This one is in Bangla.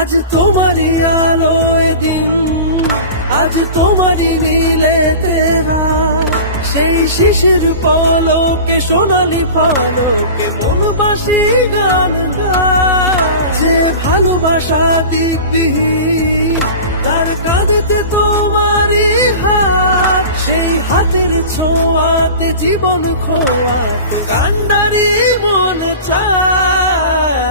আজ তোমারই আলোয় দিন, আজ তোমারই নীলে তেরা, সেই শিশির পলকে সোনালি পলকে মনবাসী গান গায়। যে ভালোবাসা দিকবিহীন তার কাঁধেতে তোমারই হাত, সেই হাতের ছোঁয়াতে জীবন খোয়াতে কান্নারি মন চায়।